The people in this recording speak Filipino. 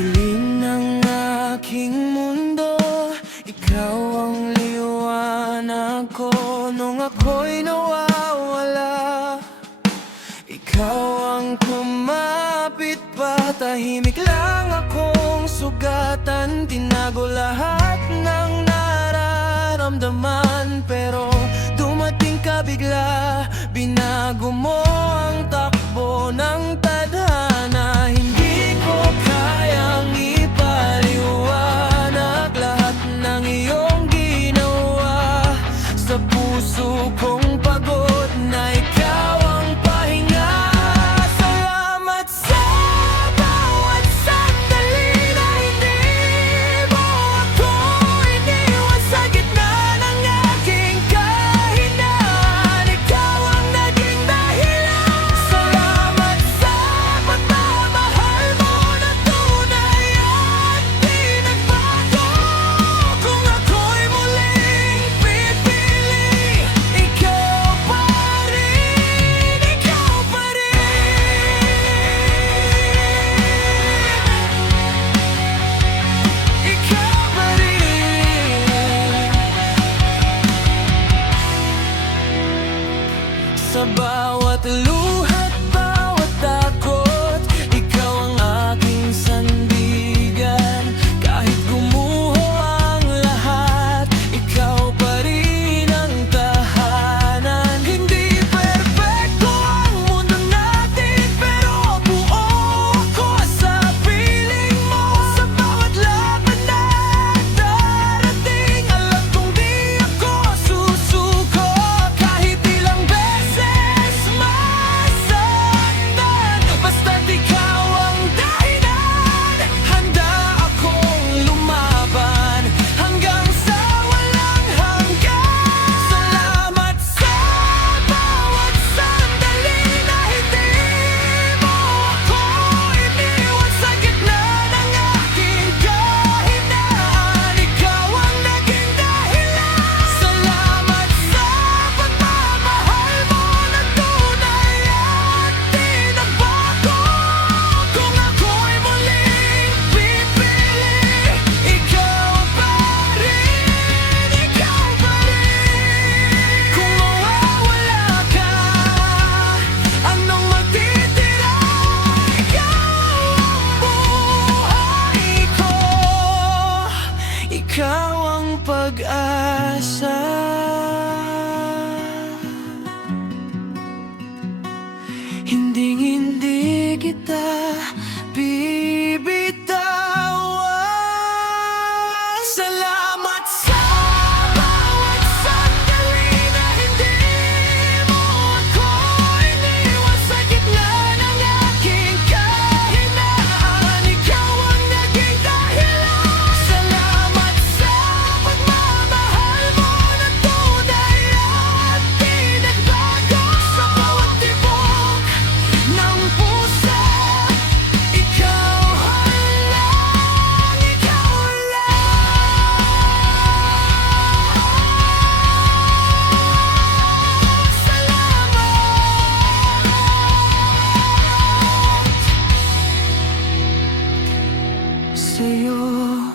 dilim ng aking mundo, ikaw ang liwanag ko nung ako'y nawawala. Ikaw ang kumapit pa, tahimik lang akong sugatan. Tinago lahat ng nararamdaman, pero dumating ka bigla, binago mo ang takbo ng tadhana. Hindi ko kayang ipaliwanag lahat ng iyong ginawa. Sa puso kong pagod na ikaw ang pahinga. Salamat sa bawat sandali na hindi mo ako iniwan sa gitna ng aking kahinaan. Ikaw ang naging dahilan. Salamat sa pagmamahal mo na tunay at di nagbago. Kung ako'y muling pipili, ikaw pa rin, ikaw pa rin. Ikaw pa rin. Sa bawat luha't bawat takot, ikaw ang aking sandigan. Kahit gumuho ang lahat, ikaw pa rin ang tahanan. Hindi perpekto ang mundo natin, pero buo ako sa piling mo. Sa bawat laban na darating, alam kong di ako susuko. Kahit ilang beses masaktan, basta't ikaw ang dahilan. Handa akong lumaban hanggang sa walang hanggan. Salamat sa bawat sandali na hindi mo ako iniwan sa gitna ng aking kahinaan. Ikaw ang naging dahilan. Salamat sa pagmamahal mo na tunay at di nagbago. Kung ako'y muling pipili, ikaw pa rin, ikaw pa rin. Kung mawawala ka, anong matitira? Ikaw ang buhay ko, ikaw ang pag-asa. Hinding-hindi kita bibitawan. Salamat sa bawat sandali na hindi mo ako iniwan sa gitna ng aking kahinaan. Ikaw ang naging dahilan. Salamat sa pagmamahal mo na tunay at di nagbago. Sa bawat tibok ng puso, ikaw lang, ikaw lang. Salamat sa'yo.